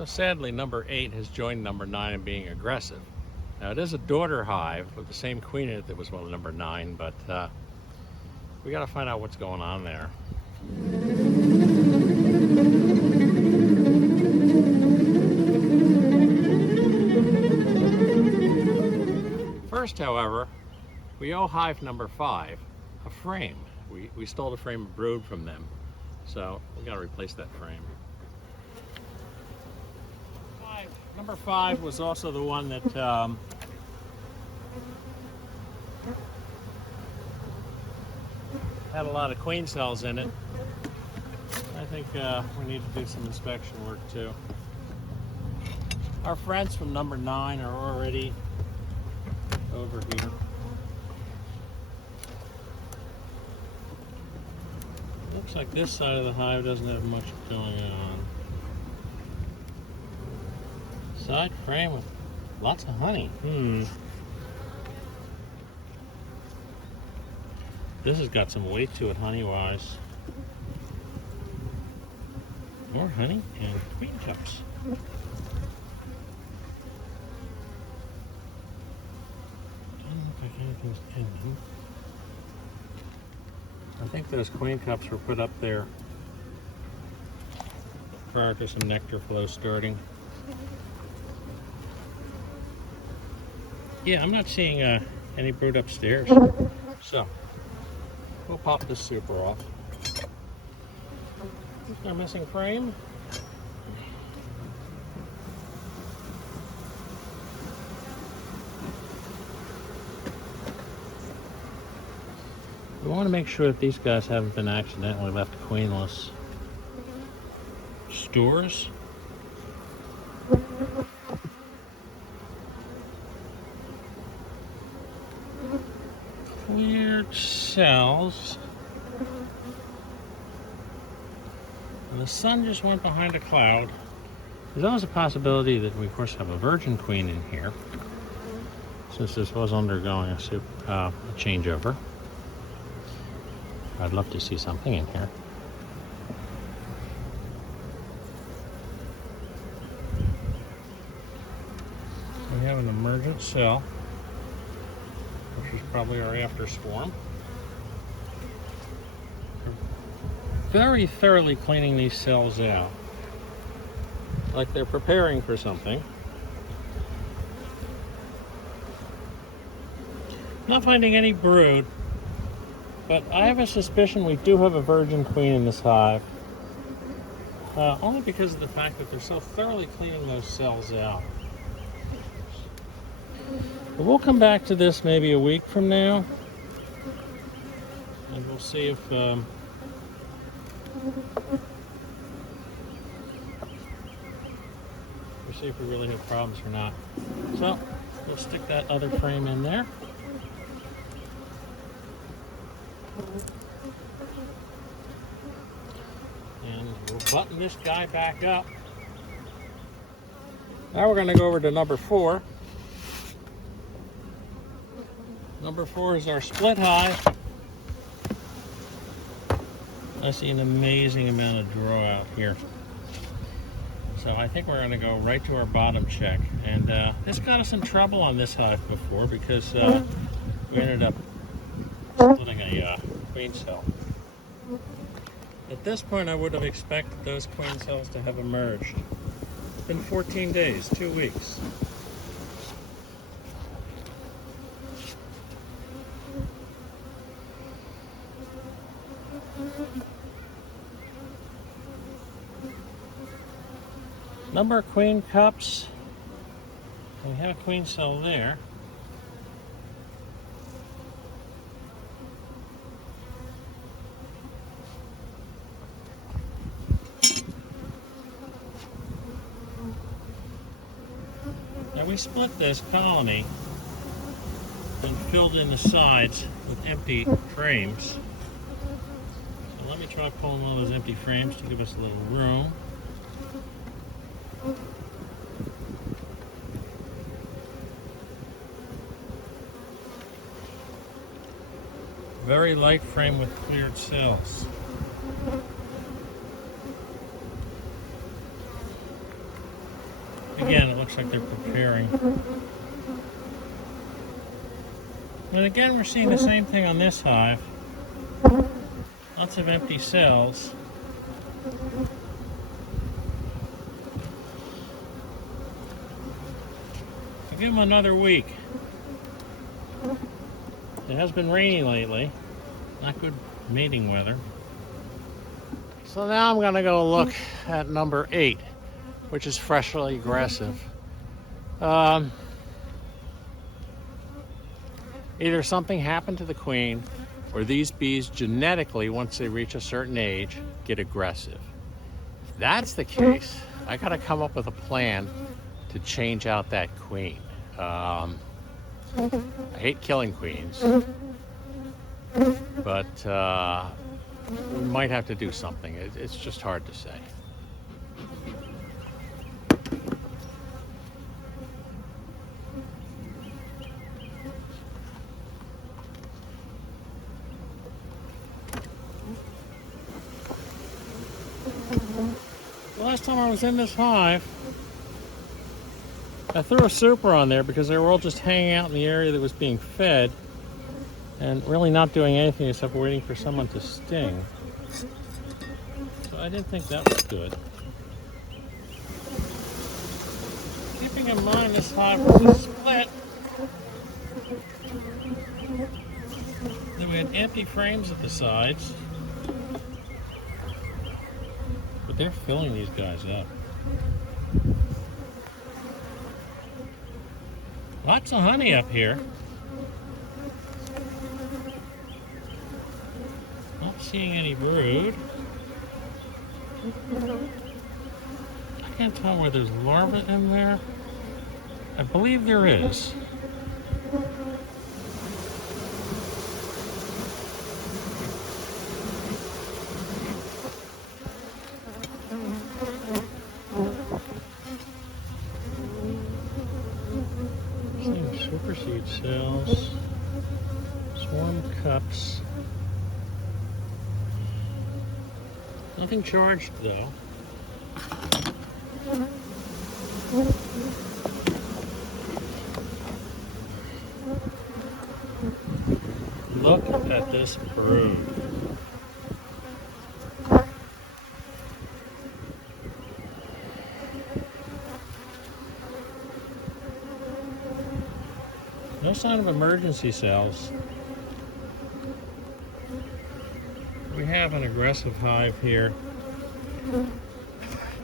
So sadly, number 8 has joined number 9 in being aggressive. Now it is a daughter hive with the same queen in it that was number 9, but we got to find out what's going on there. First, however, we owe hive number 5 a frame. We stole the frame of brood from them, so we got to replace that frame. Number 5 was also the one that had a lot of queen cells in it. I think we need to do some inspection work too. Our friends from number 9 are already over here. Looks like this side of the hive doesn't have much going on. Side frame with lots of honey. This has got some weight to it, honey-wise. More honey and queen cups. Doesn't look like anything's in them. I think those queen cups were put up there prior to some nectar flow starting. Yeah, I'm not seeing any brood upstairs. So, we'll pop this super off. Our missing frame. We want to make sure that these guys haven't been accidentally left queenless. Stores. Cleared cells. And the sun just went behind a cloud. There's always a possibility that we, of course, have a virgin queen in here, since this was undergoing a changeover. I'd love to see something in here. We have an emergent cell, which is probably our after swarm. Very thoroughly cleaning these cells out, like they're preparing for something. Not finding any brood, but I have a suspicion we do have a virgin queen in this hive, only because of the fact that they're so thoroughly cleaning those cells out. But we'll come back to this maybe a week from now, and we'll see if we'll see if we really have problems or not. So we'll stick that other frame in there. And we'll button this guy back up. Now we're going to go over to number 4. Number 4 is our split hive. I see an amazing amount of draw out here. So I think we're going to go right to our bottom check. And this got us in trouble on this hive before because we ended up splitting a queen cell. At this point, I would have expected those queen cells to have emerged. It's been 14 days, 2 weeks. Number of queen cups. We have a queen cell there. Now we split this colony and filled in the sides with empty frames. So let me try pulling one of those empty frames to give us a little room. Very light frame with cleared cells. again, it looks like they're preparing. And again, we're seeing the same thing on this hive. Lots of empty cells. I'll give them another week. It has been rainy lately. Not good mating weather. So now I'm going to go look at number 8, which is freshly aggressive. Either something happened to the queen, or these bees genetically, once they reach a certain age, get aggressive. If that's the case, I got to come up with a plan to change out that queen. I hate killing queens, but we might have to do something. It's just hard to say. Last time I was in this hive, I threw a super on there because they were all just hanging out in the area that was being fed and really not doing anything except waiting for someone to sting. So I didn't think that was good. Keeping in mind this hive was a split, then we had empty frames at the sides. But they're filling these guys up. Lots of honey up here. Not seeing any brood. I can't tell whether there's larvae in there. I believe there is. Superseed cells, swarm cups. Nothing charged though. Look at this brood. No sign of emergency cells. We have an aggressive hive here. You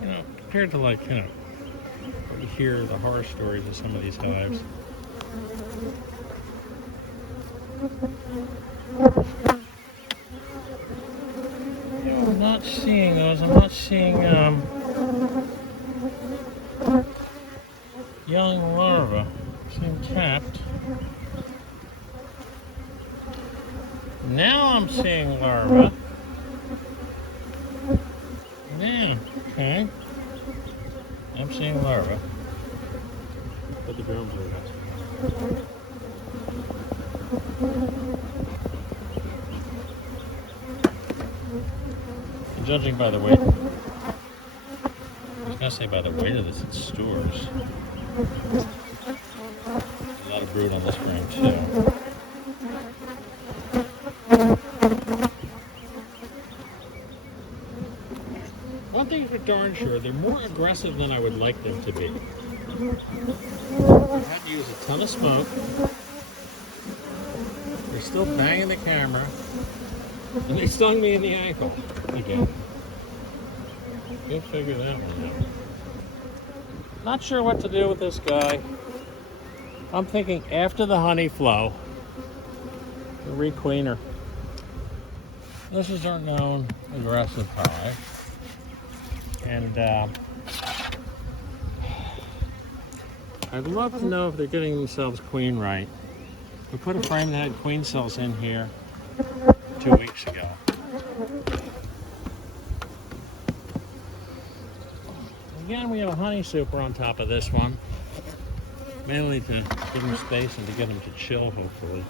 know, compared to what you hear the horror stories of some of these hives. I'm not seeing those. I'm not seeing young larvae. Seem capped. Now I'm seeing larvae. Yeah, okay. I'm seeing larvae. But the drones are out. Judging by the weight, I was gonna say by the weight of this, it stores. A lot of brood on this frame too. One thing for darn sure, they're more aggressive than I would like them to be. I had to use a ton of smoke. They're still banging the camera. And they stung me in the ankle again. Go figure that one out. Not sure what to do with this guy. I'm thinking after the honey flow, the requeener. This is our known aggressive hive. And I'd love to know if they're getting themselves queen right. We put a frame that had queen cells in here 2 weeks ago. Again, we have a honey super on top of this one, mainly to give them space and to get them to chill, hopefully.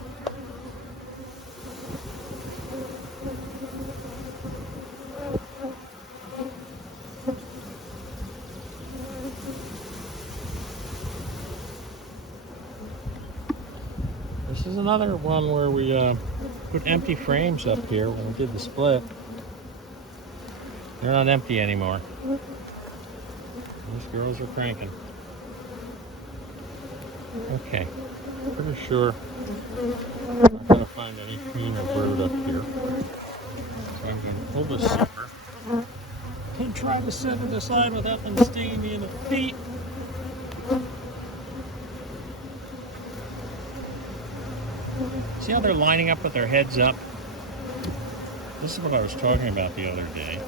This is another one where we put empty frames up here when we did the split. They're not empty anymore. These girls are cranking. Okay, pretty sure I'm not going to find any queen or brood up here. So I'm going to pull this sucker and try to set it aside without them stinging me in the feet. See how they're lining up with their heads up? This is what I was talking about the other day.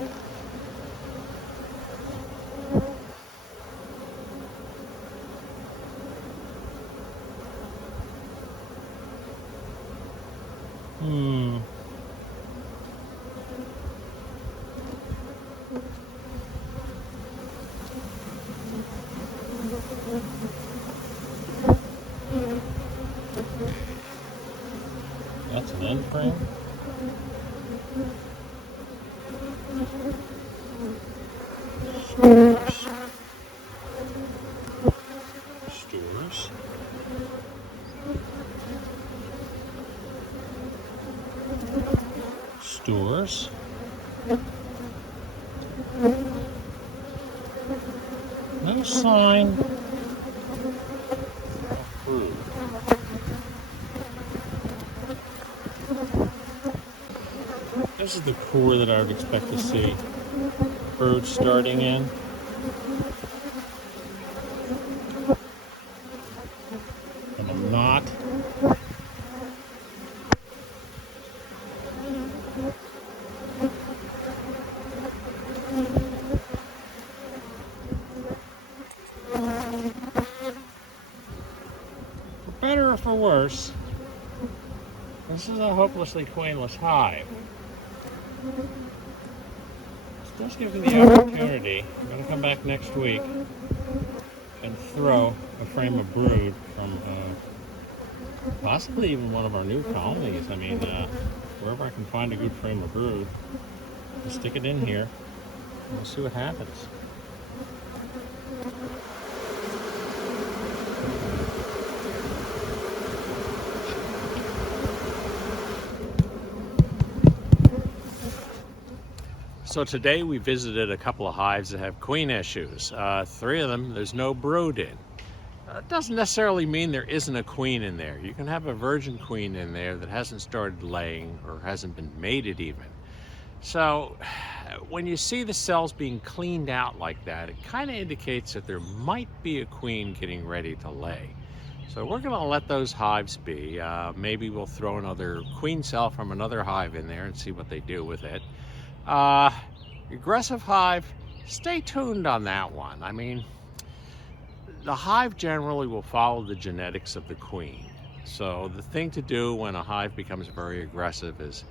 That's an end frame. Stores. Stores. No sign of brood. This is the core that I would expect to see brood starting in. And I'm not. For better or for worse, this is a hopelessly queenless hive. This does give me the opportunity. I'm going to come back next week and throw a frame of brood from possibly even one of our new colonies. I mean, wherever I can find a good frame of brood, I'll stick it in here and we'll see what happens. So today we visited a couple of hives that have queen issues. 3 of them, there's no brood in. It doesn't necessarily mean there isn't a queen in there. You can have a virgin queen in there that hasn't started laying or hasn't been mated even. So when you see the cells being cleaned out like that, it kind of indicates that there might be a queen getting ready to lay. So we're going to let those hives be. Maybe we'll throw another queen cell from another hive in there and see what they do with it. Aggressive hive, stay tuned on that one. I mean, the hive generally will follow the genetics of the queen. So the thing to do when a hive becomes very aggressive is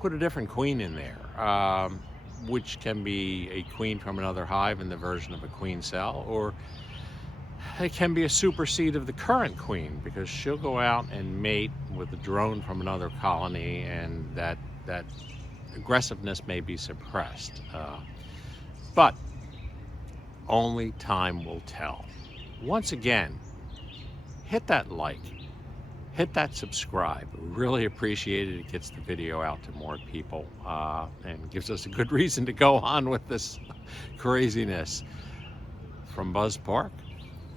put a different queen in there, which can be a queen from another hive in the version of a queen cell, or it can be a supersede of the current queen because she'll go out and mate with a drone from another colony, and that aggressiveness may be suppressed. But only time will tell. Once again, hit that like, hit that subscribe. We really appreciate it. It gets the video out to more people and gives us a good reason to go on with this craziness. From Buzz Park,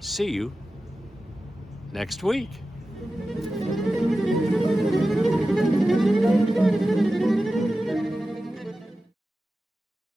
see you next week.